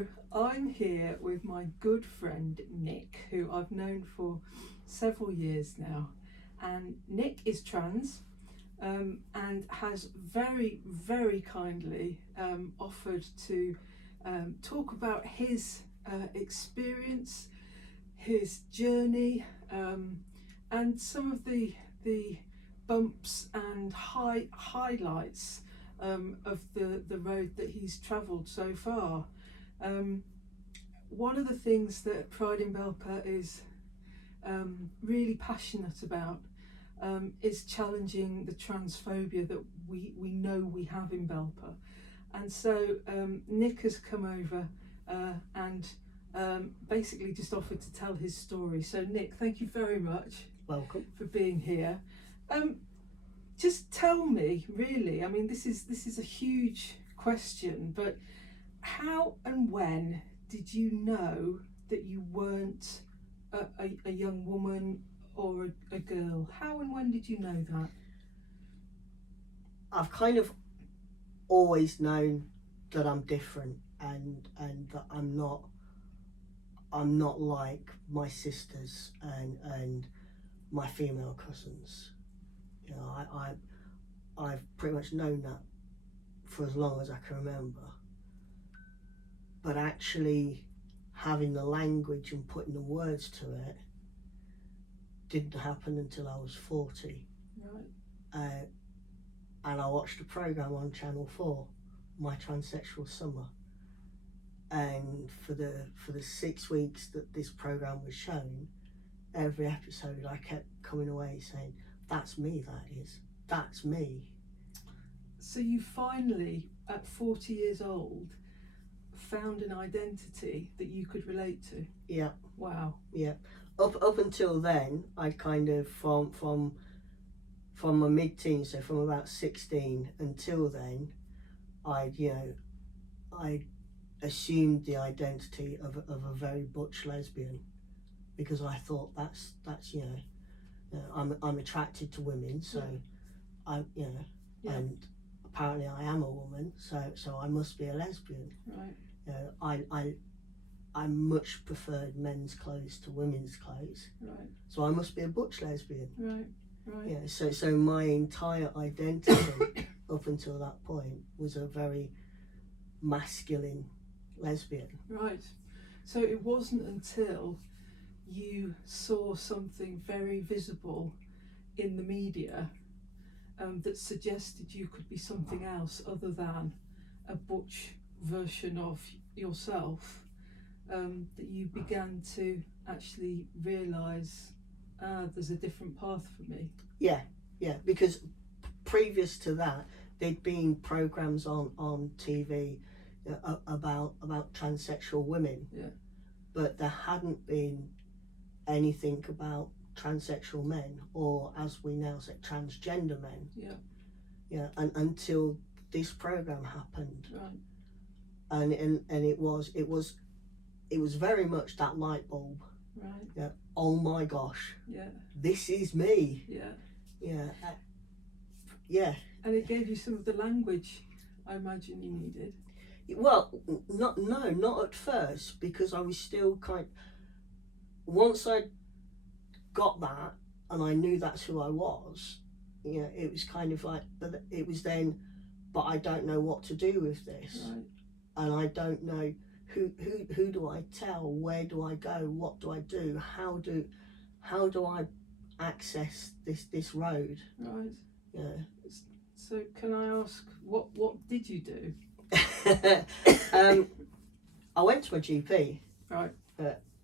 So I'm here with my good friend Nick, who I've known for several years now. And Nick is trans and has very, very kindly offered to talk about his experience, his journey, and some of the bumps and highlights of the road that he's travelled so far. One of the things that Pride in Belper is really passionate about is challenging the transphobia that we know we have in Belper. And so Nick has come over and basically just offered to tell his story. So Nick, thank you very much. Welcome. For being here. Just tell me, really, I mean, this is a huge question, but how and when did you know that you weren't a young woman or a girl? How and when did you know that? I've kind of always known that I'm different and that I'm not like my sisters and my female cousins. You know, I've pretty much known that for as long as I can remember. But actually having the language and putting the words to it didn't happen until I was 40. Right. And I watched a programme on Channel 4, My Transsexual Summer. And for the 6 weeks that this programme was shown, every episode I kept coming away saying, that's me, that's me. So you finally, at 40 years old, found an identity that you could relate to? Yeah. Wow. Yeah. Up until then, I kind of, from my mid-teens, so from about 16 until then, I assumed the identity of a very butch lesbian, because I thought that's I'm attracted to women, so I'm and apparently I am a woman, so I must be a lesbian. Right. I much preferred men's clothes to women's clothes. Right. So I must be a butch lesbian. Right. Right. Yeah. So my entire identity up until that point was a very masculine lesbian. Right. So it wasn't until you saw something very visible in the media that suggested you could be something else other than a butch version of yourself, that you began to actually realise there's a different path for me. Yeah, because previous to that, there'd been programmes on TV about transsexual women, but there hadn't been anything about transsexual men, or as we now say, transgender men. And until this programme happened. Right. And it was very much that light bulb. Right. Yeah. Oh my gosh. Yeah. This is me. Yeah. Yeah. Yeah. And it gave you some of the language I imagine you needed. Well, not at first, because I was still once I got that and I knew that's who I was, it was kind of like, but it was then, but I don't know what to do with this. Right. And I don't know who do I tell, where do I go, what do I do, how do I access this road? Right. Yeah. So can I ask, what did you do? I went to my GP. Right.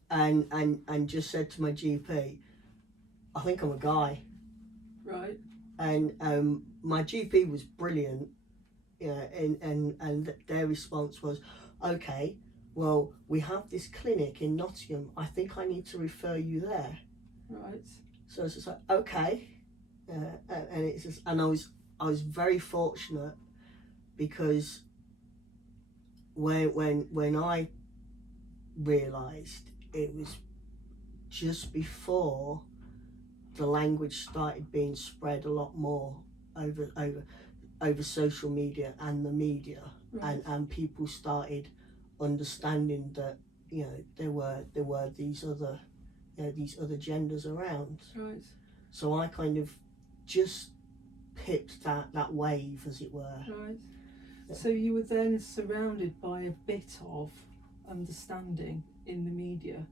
And just said to my GP, I think I'm a guy. Right. And my GP was brilliant, and their response was, okay, well, we have this clinic in Nottingham, I think I need to refer you there. Right. So it's just like, okay, and it's just, and I was very fortunate, because when I realised, it was just before the language started being spread a lot more over social media and the media. Right. And people started understanding that there were these other genders around. Right. So I kind of just pipped that wave, as it were. Right. Yeah. So you were then surrounded by a bit of understanding in the media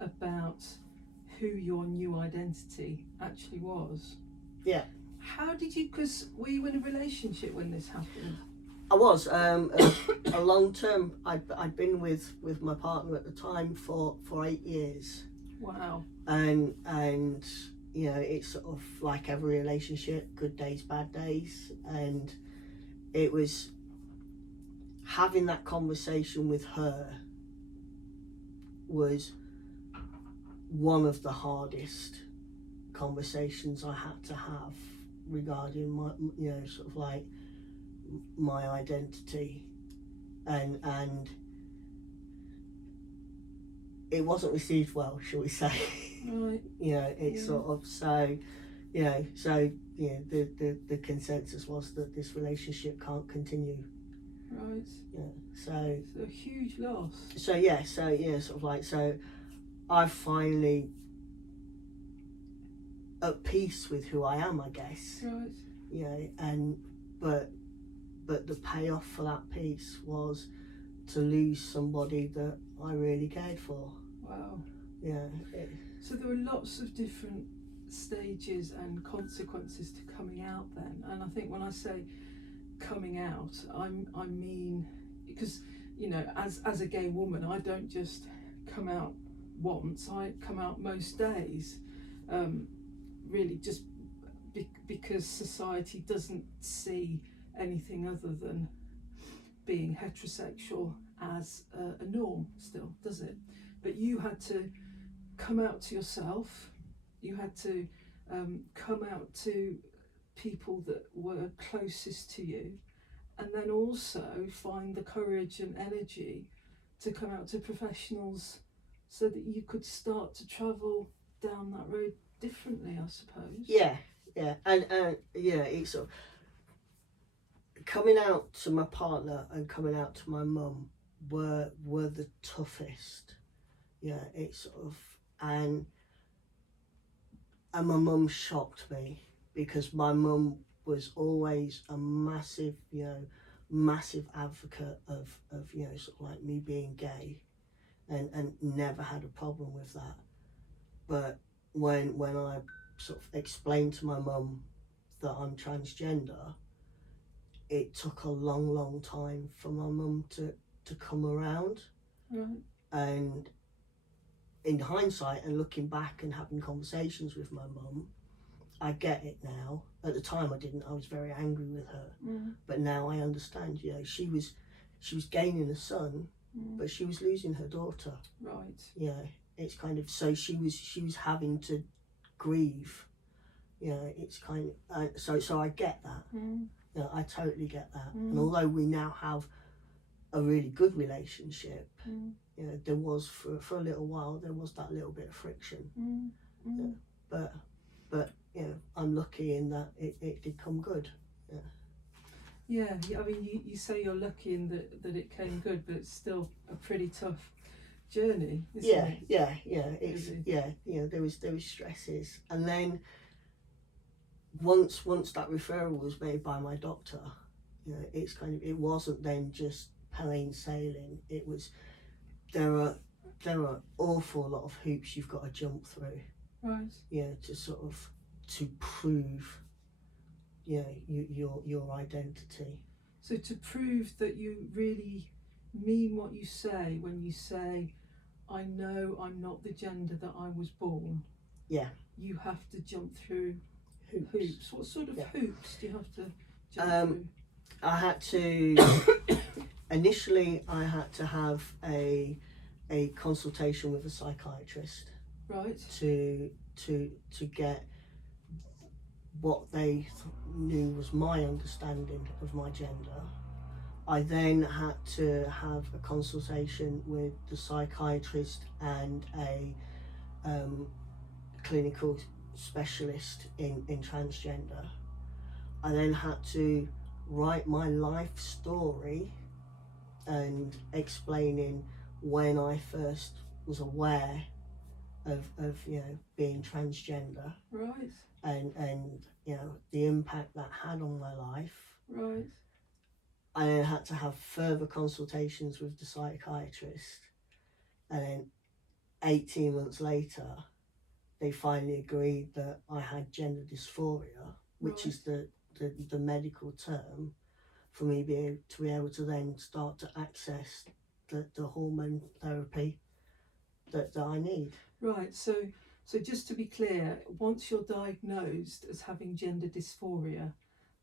about who your new identity actually was. Yeah. How did you, because were you in a relationship when this happened? I was a long term. I'd been with my partner at the time for 8 years. Wow. And it's sort of like every relationship, good days, bad days, and it was having that conversation with her was one of the hardest conversations I had to have regarding my sort of like my identity, and it wasn't received well, shall we say. Right. It's sort of the consensus was that this relationship can't continue. Right. So a huge loss. So I finally at peace with who I am, I guess. Right. But the payoff for that peace was to lose somebody that I really cared for. Wow. Yeah. So there were lots of different stages and consequences to coming out then, and I think when I say coming out, I mean, because as a gay woman, I don't just come out once, I come out most days, really just because society doesn't see anything other than being heterosexual as a norm still, does it? But you had to come out to yourself, you had to come out to people that were closest to you, and then also find the courage and energy to come out to professionals so that you could start to travel down that road differently, I suppose. Yeah, and it's sort of coming out to my partner and coming out to my mum were the toughest. It's sort of and my mum shocked me, because my mum was always a massive advocate of sort of like me being gay, and never had a problem with that. But when I sort of explained to my mum that I'm transgender, it took a long time for my mum to come around. Right. And in hindsight and looking back and having conversations with my mum, I get it now. At the time I didn't. I was very angry with her. But now I understand. She was gaining a son, but she was losing her daughter. Right. It's kind of, so she was having to grieve. It's kind of so I get that. I totally get that. And although we now have a really good relationship, there was for a little while there was that little bit of friction. But I'm lucky in that it did come good. Yeah, I mean, you say you're lucky in that it came good, but it's still a pretty tough journey, isn't it? It's there was stresses, and then once that referral was made by my doctor, it's kind of, it wasn't then just plain sailing. It was there are awful lot of hoops you've got to jump through. Right. To sort of to prove your identity. So to prove that you really mean what you say when you say, I know I'm not the gender that I was born. Yeah. You have to jump through hoops. What sort of hoops do you have to jump through? I had to initially I had to have a consultation with a psychiatrist. Right. To get what they knew was my understanding of my gender. I then had to have a consultation with the psychiatrist and a clinical specialist in transgender. I then had to write my life story and explaining when I first was aware of being transgender, right, and the impact that had on my life. right. I then had to have further consultations with the psychiatrist, and then 18 months later they finally agreed that I had gender dysphoria, which is the medical term for me to be able to then start to access the hormone therapy that I need. Right, so just to be clear, once you're diagnosed as having gender dysphoria,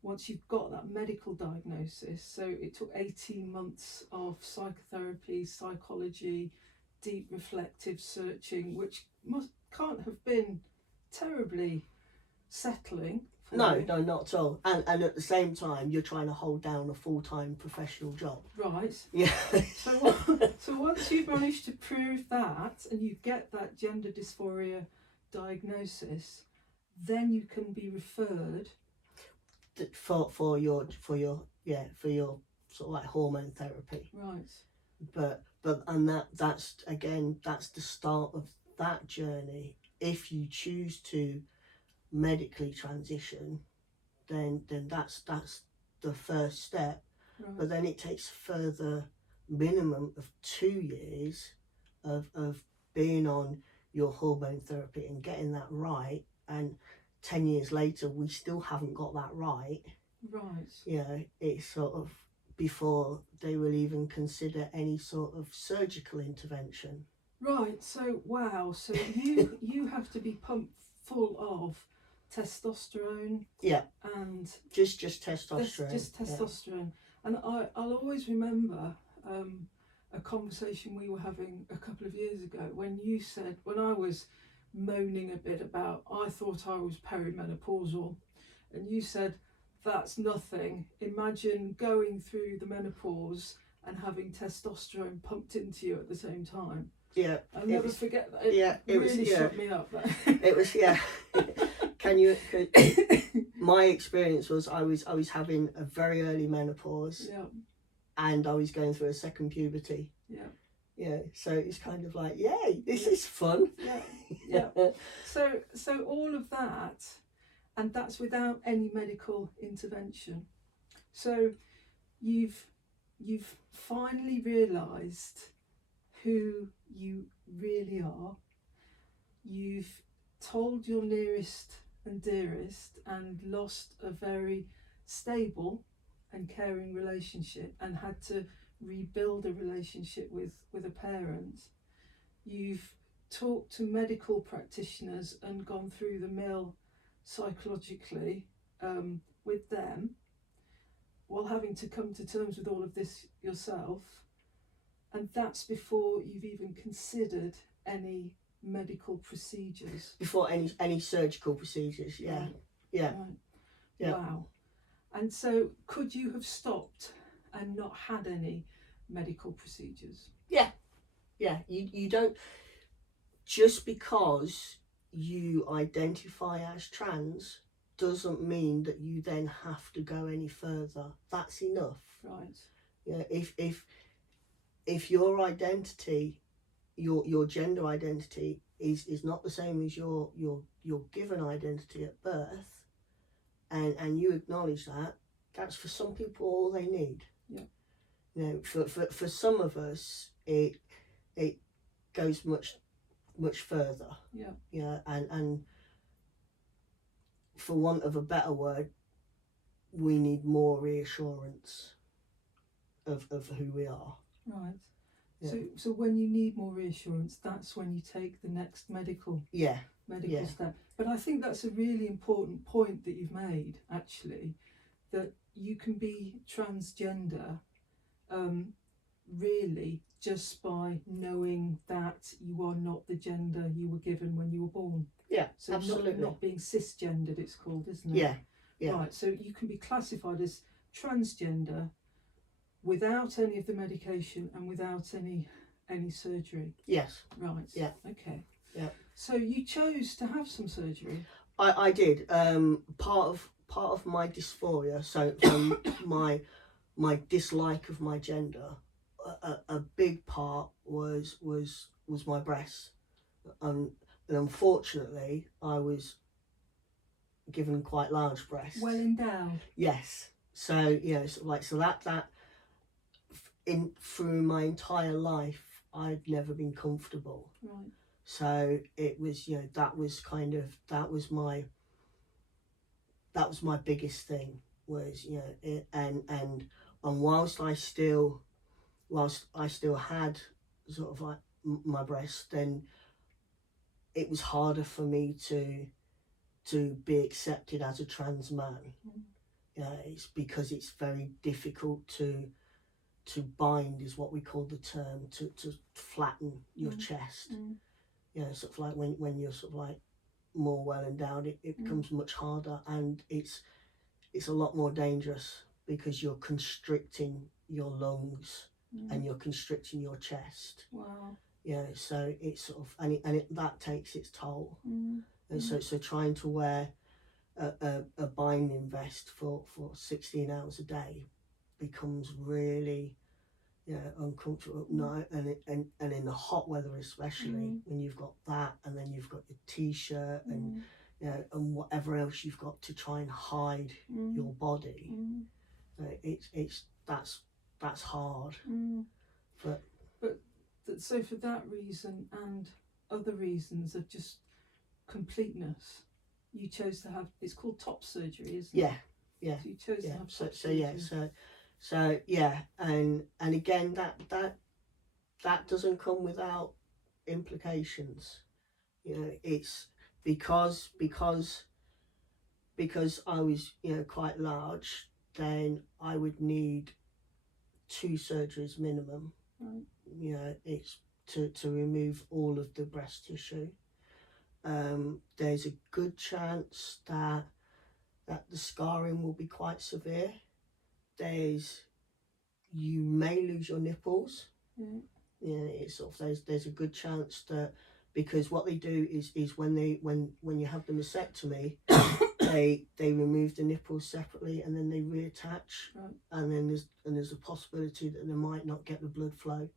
once you've got that medical diagnosis, so it took 18 months of psychotherapy, psychology, deep reflective searching, which can't have been terribly settling for No, you. no, not at all. And at the same time, you're trying to hold down a full-time professional job. Right. Yeah. So once you've managed to prove that and you get that gender dysphoria diagnosis, then you can be referred for your sort of like hormone therapy. Right. But that's the start of that journey. If you choose to medically transition, then that's the first step. Right. But then it takes further minimum of 2 years of being on your hormone therapy and getting that right, and 10 years later we still haven't got that right. Right. It's sort of before they will even consider any sort of surgical intervention. Right, so wow, so you have to be pumped full of testosterone. Yeah. And just testosterone. Just testosterone. Yeah. And I'll always remember a conversation we were having a couple of years ago when you said, when I was moaning a bit about, I thought I was perimenopausal, and you said, that's nothing. Imagine going through the menopause and having testosterone pumped into you at the same time. Yeah. I'll never forget that. It really shut me up. It was, yeah. My experience was I was having a very early menopause. Yeah. And I was going through a second puberty. Yeah. Yeah. So it's kind of like, yay, this is fun. Yeah. Yeah. So all of that, and that's without any medical intervention. So you've finally realised who you really are. You've told your nearest and dearest and lost a very stable and caring relationship and had to rebuild a relationship with a parent. You've talked to medical practitioners and gone through the mill psychologically with them, while having to come to terms with all of this yourself. And that's before you've even considered any medical procedures. Before any surgical procedures, yeah. Right. Yeah. Right. Yeah. Wow. And so could you have stopped and not had any medical procedures? Yeah. Yeah. You don't, just because you identify as trans doesn't mean that you then have to go any further. That's enough. Right. Yeah. If your identity, your gender identity is not the same as your given identity at birth, and you acknowledge that, that's for some people all they need. Yeah. For some of us it goes much further. Yeah. Yeah. And for want of a better word, we need more reassurance of who we are. Right. Yeah. So when you need more reassurance, that's when you take the next medical step. But I think that's a really important point that you've made, actually, that you can be transgender really just by knowing that you are not the gender you were given when you were born. Yeah, so absolutely. Not being cisgendered, it's called, isn't it? Yeah, yeah. Right, so you can be classified as transgender without any of the medication and without any surgery. Yes. Right. Yeah. Okay. Yeah. So you chose to have some surgery. I did. Part of my dysphoria, so my dislike of my gender, a big part was my breasts, and unfortunately I was given quite large breasts. Well endowed. Yes. So so that through my entire life I'd never been comfortable. Right. So it was that was my biggest thing was and whilst I still had sort of like my breast, then it was harder for me to be accepted as a trans man. It's because it's very difficult to bind, is what we call the term, to flatten your chest. Sort of like when you're sort of like more well endowed, it becomes much harder, and it's a lot more dangerous because you're constricting your lungs and you're constricting your chest. Wow. So it's sort of that takes its toll. And so trying to wear a binding vest for 16 hours a day becomes really uncomfortable. No, and in the hot weather especially, when you've got that, and then you've got your t-shirt and and whatever else you've got to try and hide your body. That's hard. But so for that reason and other reasons of just completeness, you chose to have, it's called top surgery, isn't it? Yeah. So you chose to have top surgery. And again, that doesn't come without implications. It's because I was quite large, then I would need 2 surgeries minimum. Right. It's to remove all of the breast tissue. There's a good chance that the scarring will be quite severe. You may lose your nipples. It's sort of there's a good chance that, because what they do is when you have the mastectomy, they remove the nipples separately and then they reattach. Right. And then there's a possibility that they might not get the blood flow,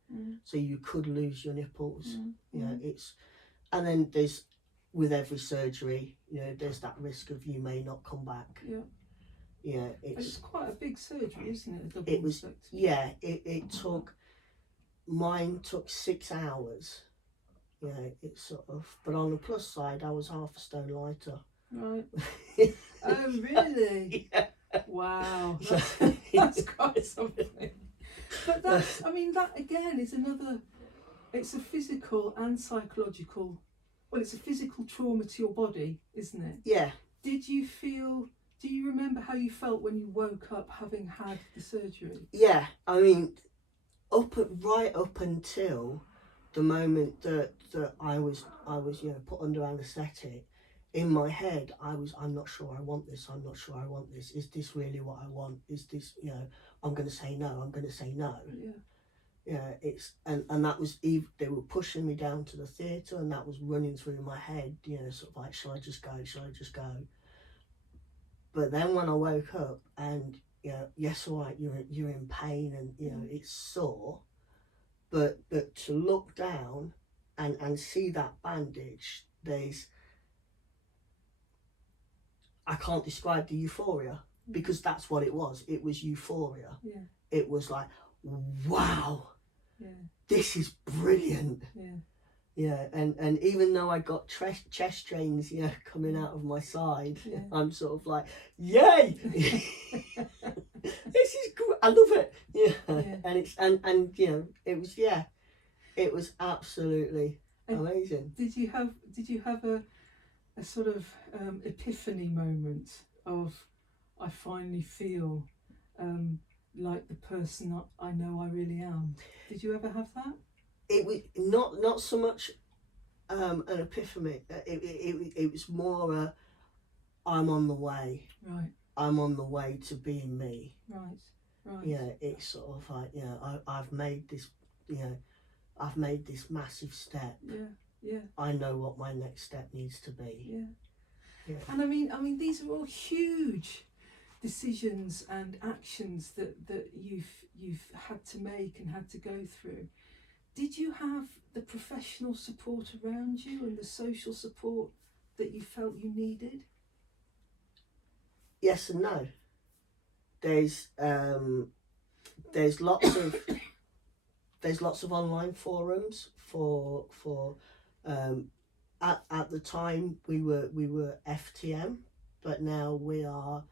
so you could lose your nipples. And then there's, with every surgery, there's that risk of you may not come back. It's quite a big surgery, isn't it? A double it was mastectomy. It took, mine took 6 hours. It's sort of, but on the plus side, I was half a stone lighter. Right. Oh, really? Yeah. Wow. That's quite something. But that's, that again is another, it's a physical and psychological, well, it's a physical trauma to your body, isn't it? Yeah. Do you remember how you felt when you woke up having had the surgery? Yeah, right up until the moment that I was put under anaesthetic, in my head I'm not sure I want this. Is this really what I want? Is this, I'm going to say no. It's and that was, they were pushing me down to the theatre, and that was running through my head, sort of like, shall I just go? But then when I woke up, and yes, all right, you're in pain, and it's sore, but to look down and see that bandage, I can't describe the euphoria, because that's what it was. It was euphoria. It was like, wow, this is brilliant. And even though I got chest strains coming out of my side, I'm sort of like, yay. This is good, I love it. And it's and it was absolutely amazing. Did you have a sort of epiphany moment of, I finally feel like the person I know I really am? Did you ever have that? It was not so much an epiphany. It was more I'm on the way. Right. I'm on the way to being me. Right. It's sort of like, I've made this, I've made this massive step. I know what my next step needs to be. And I mean these are all huge decisions and actions that you've had to make and had to go through. Did you have the professional support around you and the social support that you felt you needed? Yes and no. There's lots of online forums for at the time we were FTM, but now we are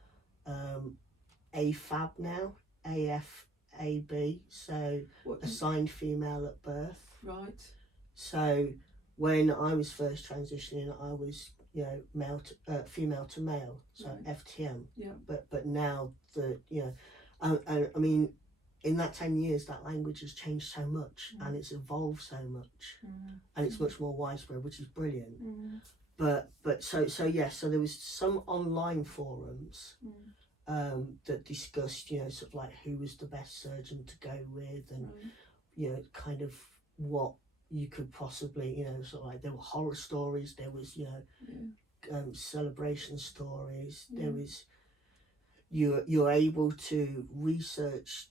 AFAB now, AFAB, so assigned female at birth. Right. So when I was first transitioning, I was female to male, so right. FTM. Yeah. But now I mean, in that 10 years, that language has changed so much and it's evolved so much, and it's much more widespread, which is brilliant. But so there was some online forums that discussed, sort of like who was the best surgeon to go with, and kind of what you could possibly, sort of like, there were horror stories, there was celebration stories, there was you're able to research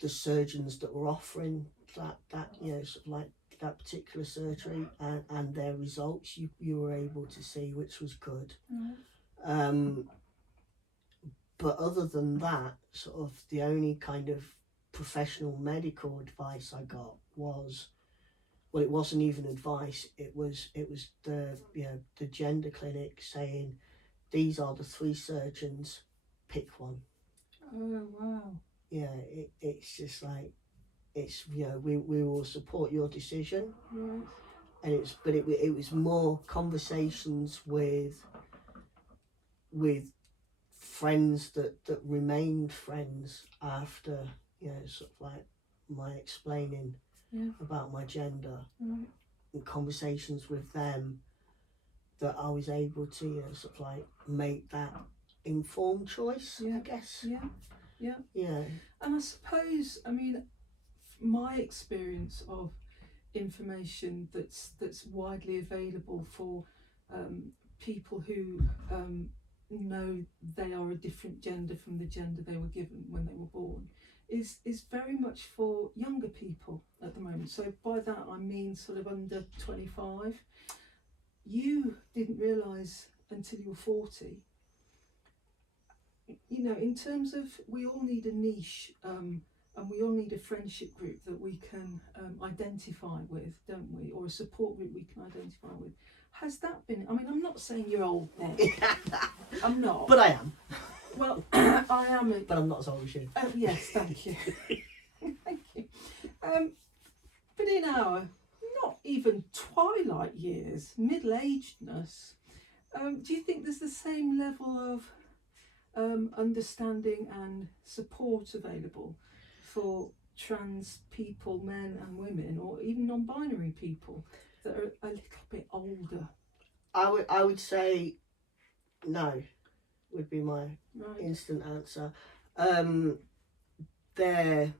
the surgeons that were offering that sort of like that particular surgery, and their results you were able to see, which was good. But other than that, sort of the only kind of professional medical advice I got was, well, it wasn't even advice, it was the the gender clinic saying, these are the 3 surgeons, pick one. Oh wow. It's just like, it's we will support your decision. Right. And it was more conversations with friends that remained friends after sort of like my explaining about my gender, and conversations with them, that I was able to sort of like make that informed choice, I guess. And I suppose, I mean, my experience of information that's widely available for people who know they are a different gender from the gender they were given when they were born is very much for younger people at the moment. So by that I mean sort of under 25. You didn't realise until you were 40. In terms of, we all need a niche, and we all need a friendship group that we can identify with, don't we? Or a support group we can identify with. Has that been, I mean, I'm not saying you're old now. I'm not. But I am. Well, I am. But I'm not as old as you. Yes, thank you. Thank you. But in our not even twilight years, middle-agedness, do you think there's the same level of understanding and support available for trans people, men and women, or even non-binary people that are a little bit older? I would say no, would be my instant answer. There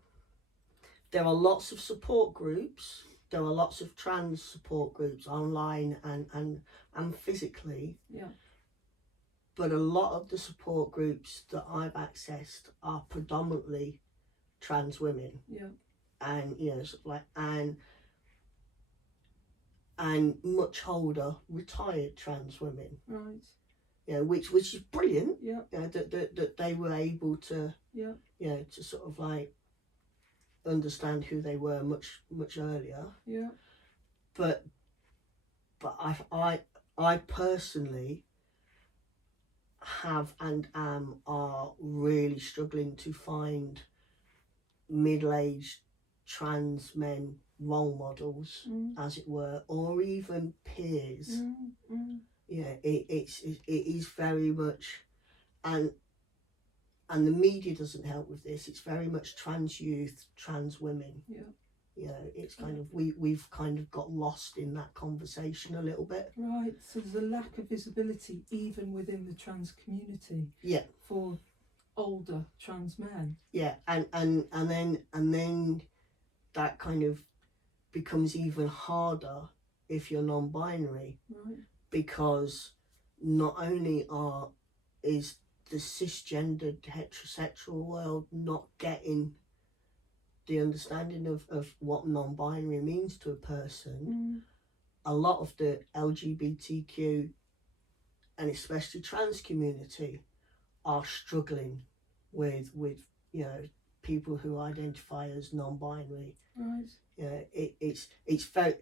are lots of support groups. There are lots of trans support groups online and physically. Yeah. But a lot of the support groups that I've accessed are predominantly trans women. Yeah. And sort of like and much older retired trans women. Right. Which is brilliant. Yeah. That they were able to to sort of like understand who they were much earlier. Yeah. But I personally have and are really struggling to find middle-aged trans men role models, as it were, or even peers. It is very much, and the media doesn't help with this. It's very much trans youth, trans women. It's kind of, we've kind of got lost in that conversation a little bit. Right. So there's a lack of visibility even within the trans community. Yeah. For older trans men. Yeah, and then that kind of becomes even harder if you're non-binary. Right. Because not only is the cisgendered heterosexual world not getting the understanding of what non-binary means to a person. A lot of the LGBTQ and especially trans community are struggling with you know, people who identify as non-binary. Right. Yeah, it's very,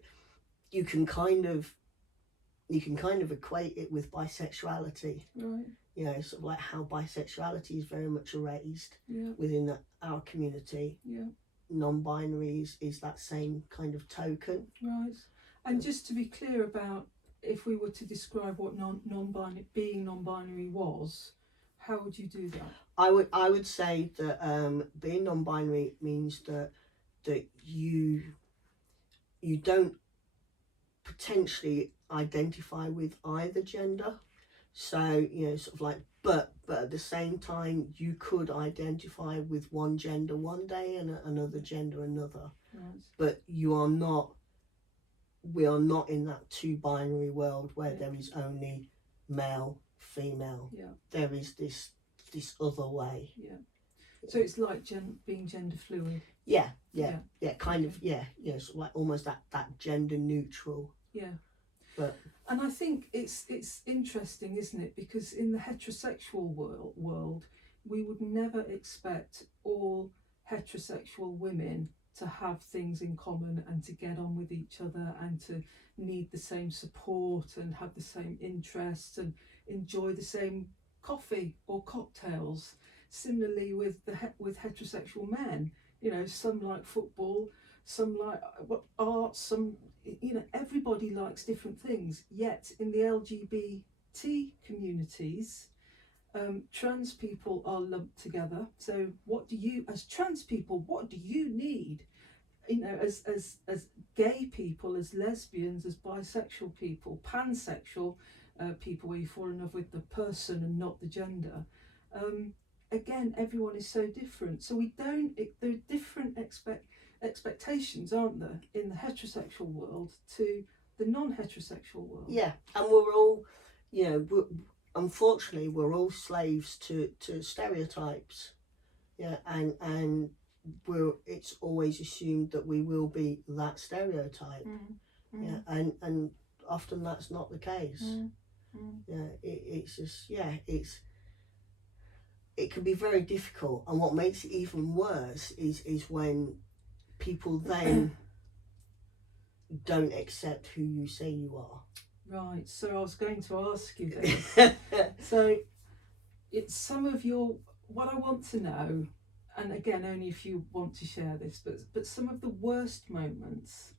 you can kind of equate it with bisexuality. Right. You know, sort of like how bisexuality is very much erased Yeah. within our community. Yeah. Non-binary is that same kind of token. Right. And just to be clear about, if we were to describe what being non-binary was, how would you do that? I would say that being non-binary means that you don't potentially identify with either gender. So, you know, sort of like, but at the same time, you could identify with one gender one day and another gender another. Right. But you are not. We are not in that two binary world where Yeah. there is only male, female. Yeah. There is this other way. Yeah. So it's like being gender fluid. Yeah, kind of, Okay. sort of like almost that gender neutral. Yeah. But and I think it's interesting, isn't it? Because in the heterosexual world, we would never expect all heterosexual women to have things in common and to get on with each other and to need the same support and have the same interests and enjoy the same coffee or cocktails. Similarly with heterosexual men, you know, some like football, some like art, some, you know, everybody likes different things. Yet in the LGBT communities, trans people are lumped together. So what do you, as trans people, what do you need? You know, as gay people, as lesbians, as bisexual people, pansexual people, where you fall in love with the person and not the gender. Again, everyone is so different. So there are different expectations, aren't there, in the heterosexual world to the non-heterosexual world. Yeah, and we're all, you know, unfortunately we're all slaves to stereotypes. Yeah, and it's always assumed that we will be that stereotype. Yeah, and often that's not the case. Yeah, it's just, it can be very difficult, and what makes it even worse is when people then don't accept who you say you are. Right, so I was going to ask you this. So it's some of your, what I want to know, and again, only if you want to share this, but some of the worst moments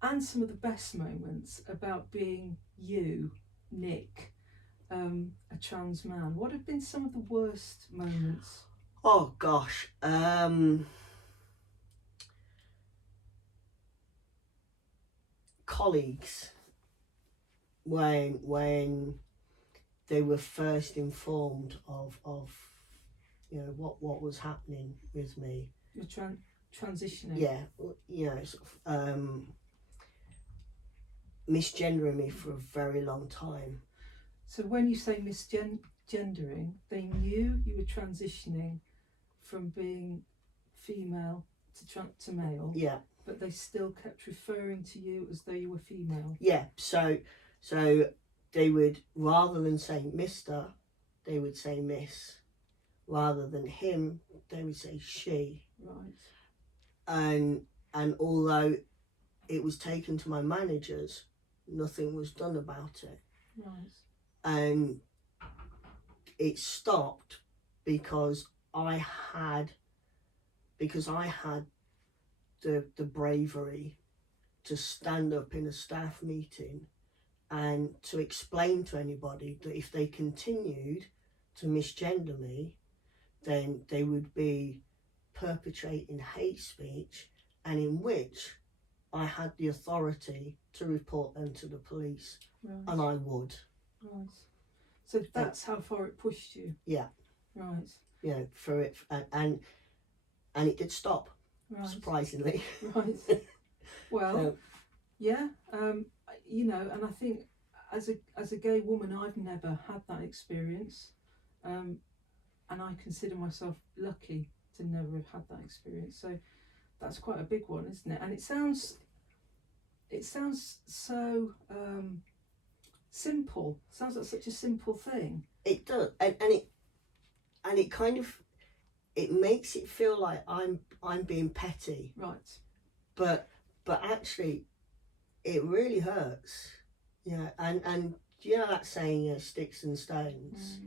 and some of the best moments about being you, Nick, a trans man. What have been some of the worst moments? Oh gosh, colleagues, when they were first informed of you know what was happening with me. You're transitioning. Yeah, you know, sort of, misgendering me for a very long time. So when you say misgendering, they knew you were transitioning from being female to male. Yeah. But they still kept referring to you as though you were female. Yeah. So they would, rather than saying Mr., they would say Miss. Rather than him, they would say she. Right. And although it was taken to my managers, nothing was done about it. Right. And it stopped because I had the bravery to stand up in a staff meeting and to explain to anybody that if they continued to misgender me, then they would be perpetrating hate speech, and in which I had the authority to report them to the police. Right. And I would. Right. So that's how far it pushed you. Yeah. Right. Yeah, for it, and it did stop. Right. Surprisingly. Right. Well, yeah. You know, and I think as a gay woman, I've never had that experience. and I consider myself lucky to never have had that experience. So that's quite a big one, isn't it? And it sounds so simple. Sounds like such a simple thing. It does, and it kind of, it makes it feel like I'm being petty, right? But actually, it really hurts. Yeah, and you know that saying, you know, sticks and stones.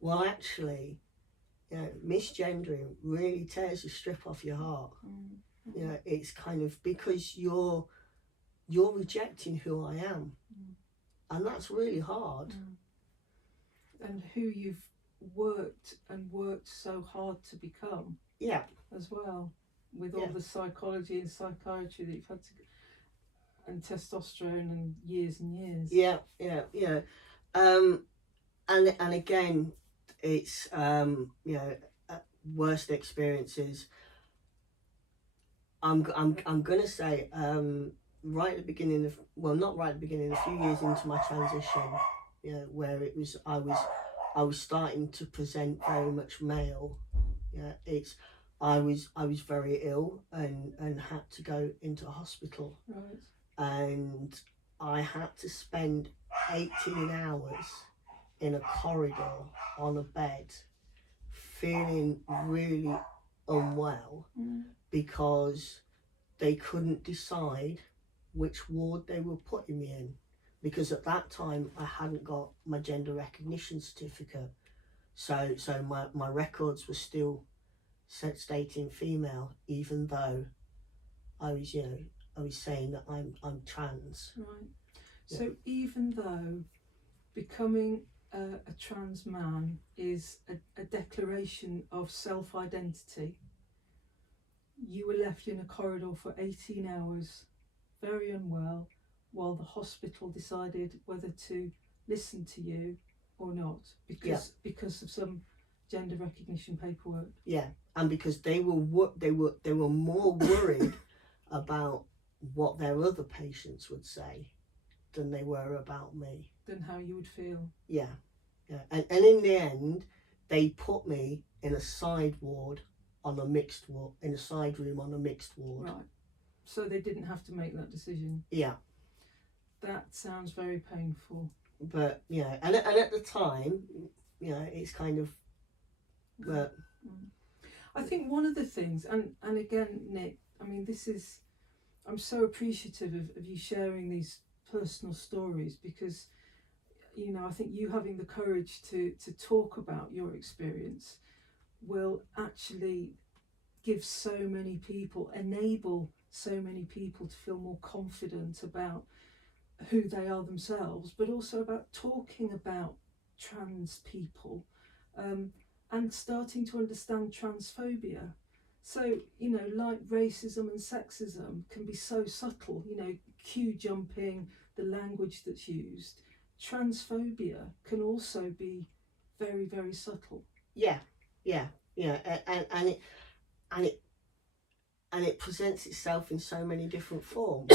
Well, actually, you know, misgendering really tears a strip off your heart. You know, it's kind of because you're rejecting who I am, and that's really hard. And who you've worked so hard to become. Yeah. As well, with all the psychology and psychiatry that you've had to, and testosterone and years. Yeah. And again, it's you know, worst experiences. I'm gonna say right at the beginning of, well, not right at the beginning, a few years into my transition, you know, where it was I was starting to present very much male. Yeah, it's I was very ill and had to go into a hospital. Right. And I had to spend 18 hours in a corridor on a bed, feeling really unwell because they couldn't decide which ward they were putting me in, because at that time I hadn't got my gender recognition certificate, so my records were still stating female, even though I was saying that I'm trans. Right. Yeah. So even though becoming a trans man is a declaration of self-identity, you were left in a corridor for 18 hours, very unwell, while the hospital decided whether to listen to you or not, because of some gender recognition paperwork. Yeah, and because they were more worried about what their other patients would say than they were about me. Than how you would feel. Yeah. And in the end, they put me in a side ward on a mixed ward, in a side room on a mixed ward. Right. So they didn't have to make that decision. Yeah. That sounds very painful. But yeah, and at the time, you know, it's kind of. But I think one of the things, and again, Nick, I mean, I'm so appreciative of you sharing these personal stories, because, you know, I think you having the courage to talk about your experience will actually give so many people, enable so many people to feel more confident about who they are themselves, but also about talking about trans people, and starting to understand transphobia. So, you know, like racism and sexism can be so subtle, you know, queue jumping, the language that's used. Transphobia can also be very, very subtle. Yeah, and it presents itself in so many different forms.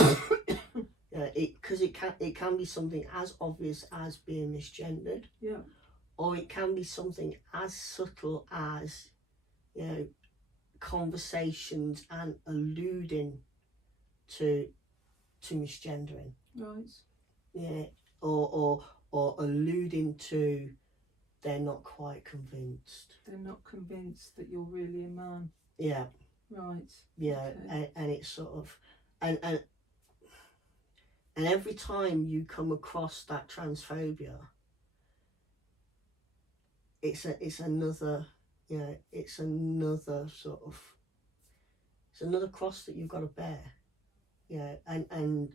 Because it can be something as obvious as being misgendered. Yeah. Or it can be something as subtle as, you know, conversations and alluding to misgendering. Right. Yeah. Or alluding to they're not quite convinced. They're not convinced that you're really a man. Yeah. Right. Yeah. Okay. And it's sort of and every time you come across that transphobia, it's another, you know, it's another cross that you've got to bear. Yeah, and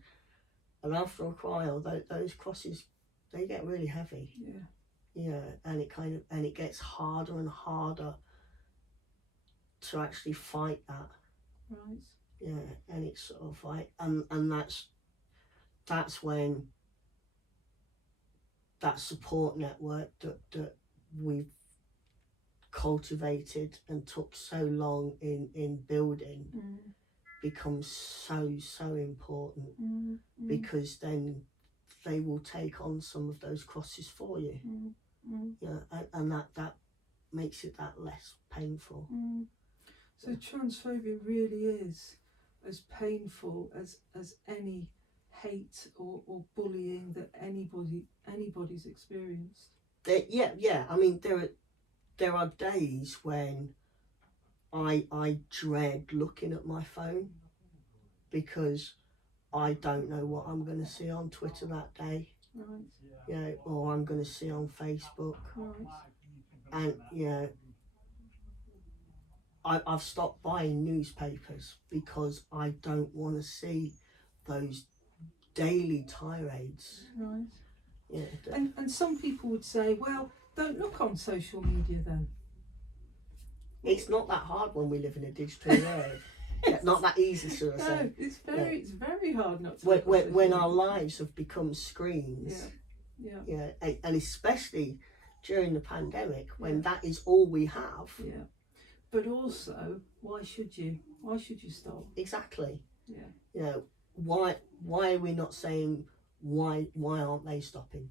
after a while, those crosses, they get really heavy. Yeah. Yeah, and it gets harder and harder to actually fight that. Right. Yeah, and it's sort of like, and that's when that support network that we've cultivated and took so long in building becomes so important, because then they will take on some of those crosses for you. Yeah, and makes it that less painful. So transphobia really is as painful as any hate or bullying that anybody's experienced. Yeah. I mean, there are days when I dread looking at my phone because I don't know what I'm going to see on Twitter that day. Right. You know, or I'm going to see on Facebook. Right. And, you know, I've stopped buying newspapers because I don't want to see those daily tirades. Right. Yeah. And some people would say, well, don't look on social media then. It's not that hard when we live in a digital world. Not that easy, should I say. No, it's very hard not to. When our lives have become screens. Yeah. And especially during the pandemic, when that is all we have. Yeah. But also, why should you stop? Exactly. Yeah. You know, why are we not saying why aren't they stopping?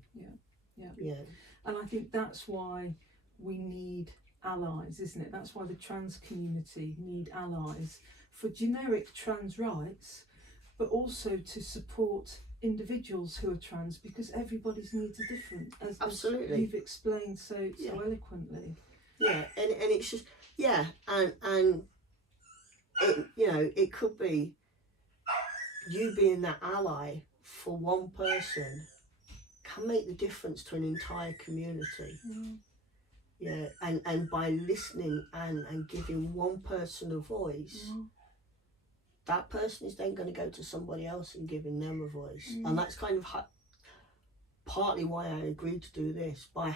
Yeah. And I think that's why we need allies, isn't it? That's why the trans community need allies for generic trans rights, but also to support individuals who are trans, because everybody's needs are different, as you've explained so eloquently. Yeah, and it's just and it, you know, it could be you being that ally for one person can make the difference to an entire community. Yeah, and by listening and giving one person a voice, that person is then going to go to somebody else and giving them a voice. And that's kind of partly why I agreed to do this, by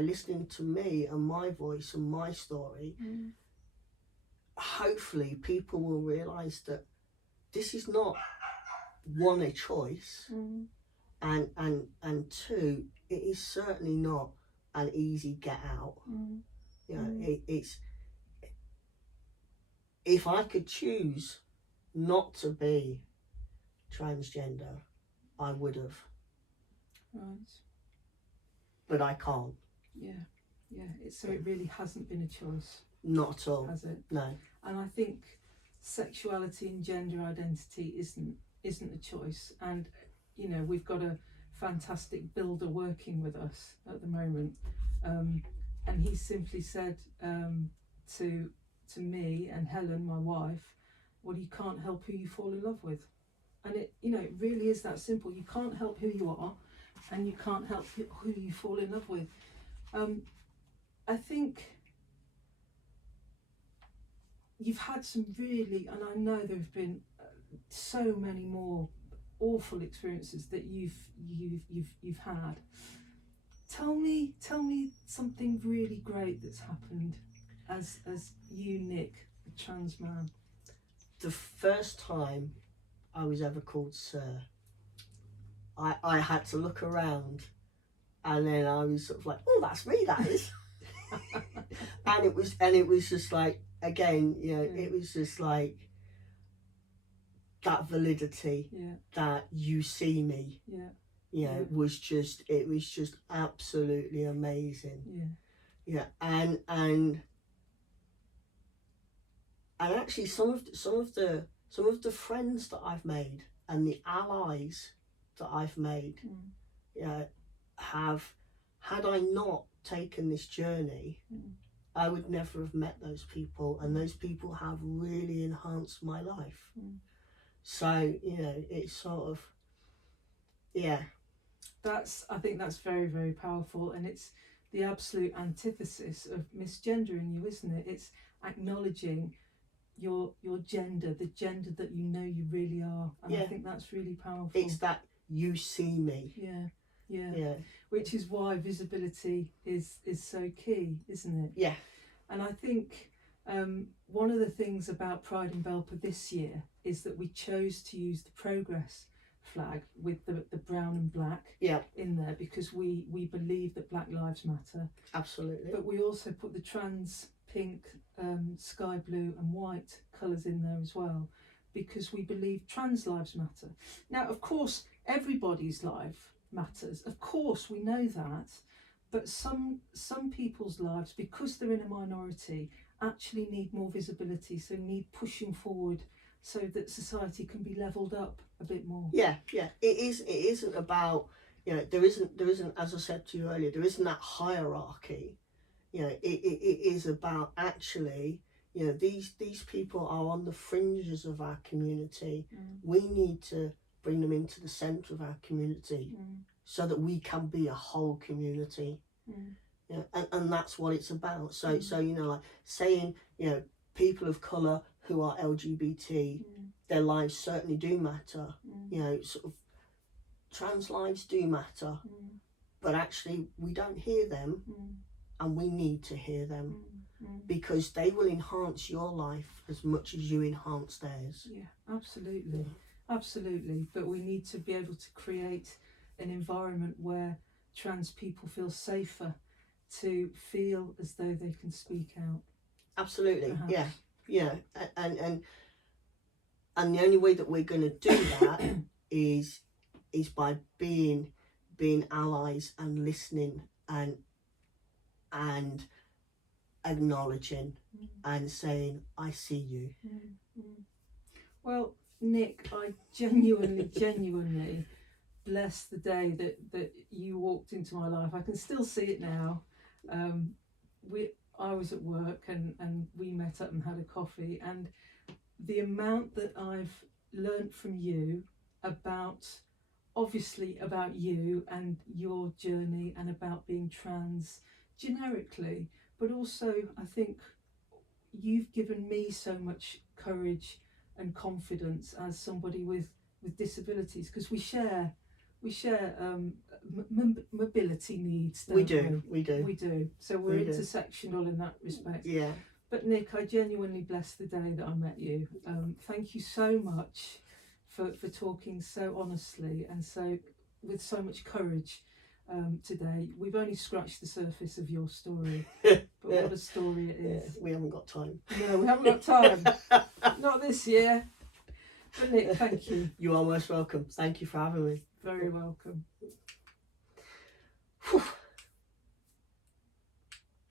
listening to me and my voice and my story. Hopefully people will realise that this is not, one, a choice, and two, it is certainly not an easy get out. You know, it's, if I could choose not to be transgender, I would have. Right. But I can't. Yeah. So it really hasn't been a choice. Not at all. Has it? No. And I think sexuality and gender identity isn't a choice. And you know, we've got a fantastic builder working with us at the moment, and he simply said to me and Helen, my wife, well, you can't help who you fall in love with. And it, you know, it really is that simple. You can't help who you are, and you can't help who you fall in love with. I think you've had some really, and I know there have been so many more awful experiences that you've had. Tell me something really great that's happened as you, Nick, a trans man. The first time I was ever called sir, I had to look around, and then I was sort of like, oh, that's me, that is. and it was just like, again, you know, it was just like that validity, that you see me, you know, was just absolutely amazing. And actually some of the friends that I've made and the allies that I've made, you know, had I not taken this journey, I would never have met those people, and those people have really enhanced my life. So, you know, it's sort of, I think that's very, very powerful, and it's the absolute antithesis of misgendering you, isn't it? It's acknowledging your gender, the gender that you know you really are, and I think that's really powerful. It's that you see me. Yeah. Which is why visibility is so key, isn't it? Yeah. And I think one of the things about Pride in Belper this year is that we chose to use the progress flag with the brown and black in there, because we believe that Black Lives Matter. Absolutely. But we also put the trans pink, sky blue and white colours in there as well, because we believe trans lives matter. Now, of course, everybody's life matters. Of course, we know that. but some people's lives, because they're in a minority, actually need more visibility, so need pushing forward so that society can be levelled up a bit more. Yeah. It isn't about, there isn't, as I said to you earlier, there isn't that hierarchy. It is about actually, these people are on the fringes of our community. We need to bring them into the centre of our community so that we can be a whole community. And that's what it's about. So like saying, people of colour who are LGBT, their lives certainly do matter. Sort of trans lives do matter, but actually we don't hear them, and we need to hear them, because they will enhance your life as much as you enhance theirs. Yeah, absolutely. But we need to be able to create an environment where trans people feel safer to feel as though they can speak out. Absolutely, perhaps. yeah. And the only way that we're going to do that is by being allies and listening and acknowledging and saying, I see you. Well, Nick, I genuinely bless the day that you walked into my life. I can still see it now. I was at work and we met up and had a coffee, and the amount that I've learnt from you about you and your journey and about being trans generically, but also I think you've given me so much courage and confidence as somebody with disabilities, because we share mobility needs, don't we? We do. So we're intersectional in that respect. Yeah. But Nick, I genuinely blessed the day that I met you. Thank you so much for talking so honestly and so with so much courage today. We've only scratched the surface of your story, but what a story it is. We haven't got time. No, we haven't got time. Not this year. But Nick, thank you. You are most welcome. Thank you for having me. Very welcome. Whew.